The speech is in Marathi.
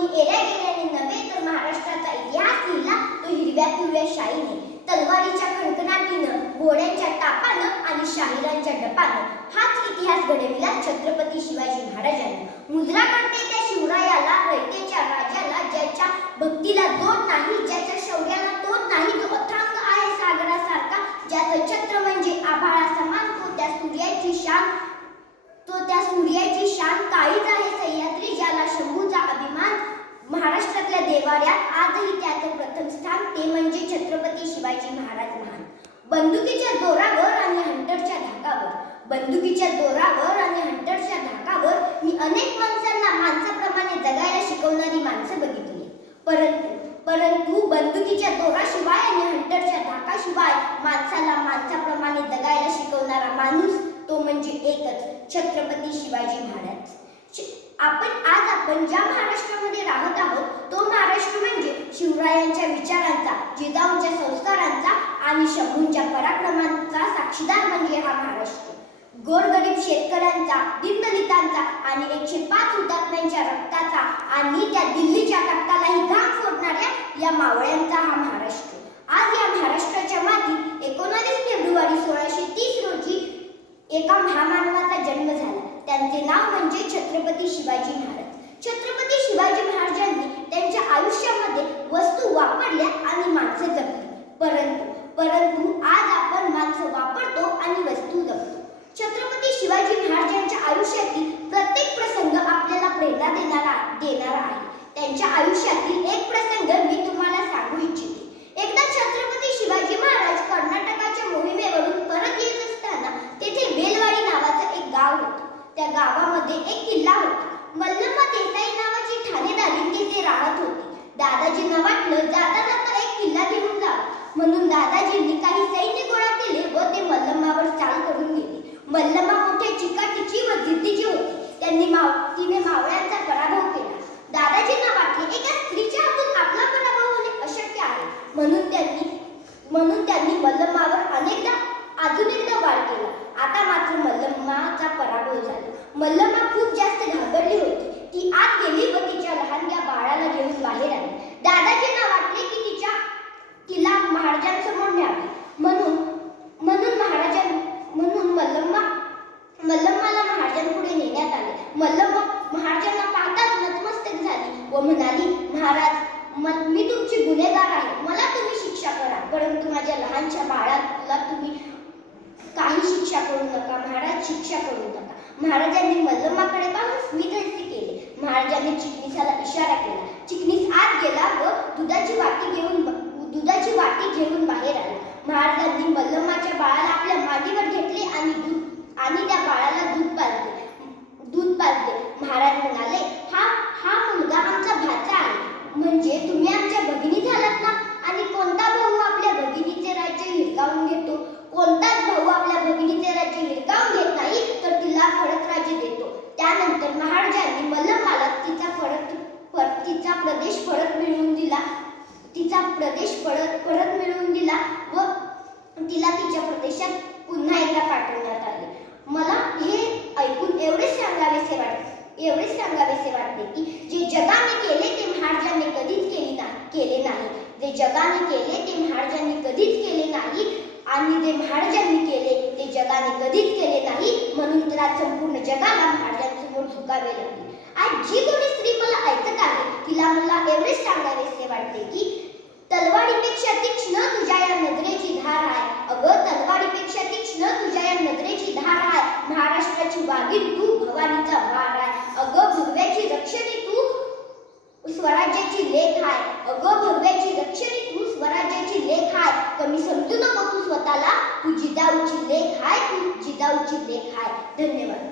कोणी एड्या गेल्याने नव्हे तर महाराष्ट्राचा इतिहास लिहिला तो हिरव्या पिवळ्या शाईने, तलवारीच्या खणखणाटीनं, घोड्यांच्या टापानं आणि शाहिरांच्या डपानं हाच इतिहास घडविला छत्रपती शिवाजी महाराजांनी. मुजरा करते त्या शिवरायाला, रयतेच्या राजाला, ज्याच्या भक्तीला जोड नाही, ज्याच्या शौर्याला तोड नाही, जो अथांग आहे सागरासारखा, ज्याचं छत्र म्हणजे आभाळा समान, तो त्या सूर्याची शान काळीज आहे सह्याद्री, ज्याला शंभूचा अभिमान. महाराष्ट्रातल्या देवाऱ्यात आजही त्याचं प्रथम स्थान, ते म्हणजे छत्रपती शिवाजी महाराज महान. बंदुकीच्या जोरावर आणि हंटरच्या धाकावर, बंदुकीच्या जोरावर आणि हंटरच्या धाकावर मी अनेक माणसांना माणसाप्रमाणे जगायला शिकवणारी माणसं बघितली. परंतु बंदुकीच्या जोराशिवाय आणि हंटरच्या धाकाशिवाय माणसाला माणसाप्रमाणे जगायला शिकवणारा माणूस तो म्हणजे एकच, छत्रपती शिवाजी महाराज. आपण ज्या महाराष्ट्रामध्ये राहत आहोत तो महाराष्ट्र म्हणजे शिवरायांच्या विचारांचा, जिजाऊंच्या संस्कारांचा आणि शंभूंच्या पराक्रमांचा साक्षीदार म्हणजे हा महाराष्ट्र. गोरगरीब शेतकऱ्यांचा, दीनदलितांचा आणि 105 हुतात्म्यांच्या रक्ताचा आणि त्या दिल्लीच्या तख्तालाही घाम फोडणाऱ्या या मावळ्यांचा हा महाराष्ट्र. आज या महाराष्ट्राच्या मातीत 19 फेब्रुवारी 1630 रोजी एका महामानवाचा जन्म झाला. त्यांचे नाव म्हणजे छत्रपती शिवाजी महाराज. छत्रपती शिवाजी महाराजांनी त्यांच्या आयुष्यामध्ये वस्तू वापरल्या आणि माणसं जपली. परंतु आज आपण माणसं वापरतो आणि वस्तू जपतो. छत्रपती शिवाजी महाराजांच्या आयुष्यातील प्रत्येक प्रसंग आपल्याला प्रेरणा देणारा आहे. त्यांच्या आयुष्यातील एक प्रसंग मी तुम्हाला सांगू इच्छिते. एकदा छत्रपती शिवाजी महाराज कर्नाटकाच्या मोहिमेवरून परत येत असताना तेथे बेलवाडी नावाचं एक गाव होतं. त्या गावामध्ये एक किल्ला होता. मल्लम्मा देसाई नावाची ठाणेदारी तिथे राहत होती. दादाजींना वाटलं जाता जाता एक किल्ला घेऊन जावा, म्हणून दादाजींनी काही सैन्य गोळा केले व ते मल्लम्मावर चाल करून गेले. मल्लम्मा मोठ्या चिकाटीची व जिद्दीची होती. तिने मावळ्यांचा पराभव केला. दादाजींना वाटले एका स्त्रीच्या हातून आपला पराभव होणे अशक्य आहे, म्हणून त्यांनी मल्लम्मावर अजून एकदा वार केला. आता मात्र मल्लम्माचा पराभव झाला. मल्लम्मा खूप जास्त घाबरली होती. ती आत गेली व तिच्या लहानग्या बाळाला घेऊन बाहेर आली. दादाजींना वाटले की तिला महाराजांसमोर न्यावे, म्हणून मल्लम्माला महाराजांपुढे नेण्यात आले. मल्लम्मा महाराजांना पाहताच नतमस्तक झाली व म्हणाली, महाराज, मी तुमची गुन्हेगार आहे, मला तुम्ही शिक्षा करा, परंतु माझ्या लहानशा बाळाला तुम्ही काही शिक्षा करू नका महाराज, शिक्षा करू नका. महाराजांनी मल्लम्माकडे पाहून स्मितहास्य केले. महाराजांनी चिटणीसाला इशारा केला. चिटणीस आत गेला व दुधाची वाटी घेऊन बाहेर आला. महाराजांनी मल्लम्माच्या बाळाला आपल्या मांडीवर घेतले आणि त्या बाळाला दूध पाजले. महाराज म्हणाले, हा मुलगा आमचा भाचा आहे, म्हणजे तुम्ही आमच्या भगिनी झालात ना. आणि कोणता भाऊ आपल्या भगिनीचे राज्य हिरकावून घेतो? कोणताच भाऊ आपल्या भगिनीचे राज्य हिरकावून घेत नाही, तर तिला फडक राज्य देतो. त्यानंतर महाराजांनी मल्लम्माला तिचा प्रदेश परत मिळवून दिला व तिला तिच्या प्रदेशात पुन्हा एकदा पाठवण्यात आले. मला हे ऐकून एवढेच सांगावेसे वाटते की जे जगाने केले ते महाराजांनी कधीच केले नाही. जे जगाने केले ते महाराजांनी कधीच केले नाही आणि जे महाराजांनी केले ते जगाने कधीच केले नाही, म्हणून तर आज संपूर्ण जगाला महाराजांसमोर झुकावे लागले. आज जी कोणी स्त्री मला ऐकत आहे तिला मला एवढेच सांगावेसे वाटते की तलवारीपेक्षा तीक्ष्ण तुझ्या या नजरेची धार आहे. अगं, तलवारीपेक्षा तीक्ष्ण तुझ्या या नजरेची धार आहे. महाराष्ट्राची वाघीण तू, भवानीचा वार आहे. अगं, भगव्याची रक्षणी तू, स्वराज्याची लेख आहे. अगं, भगव्याची रक्षणी तू, स्वराज्याची लेख आहे. कमी समजू नको तू स्वतःला, तू जिजाऊची लेख आहे, तू जिजाऊची लेख आहे. धन्यवाद.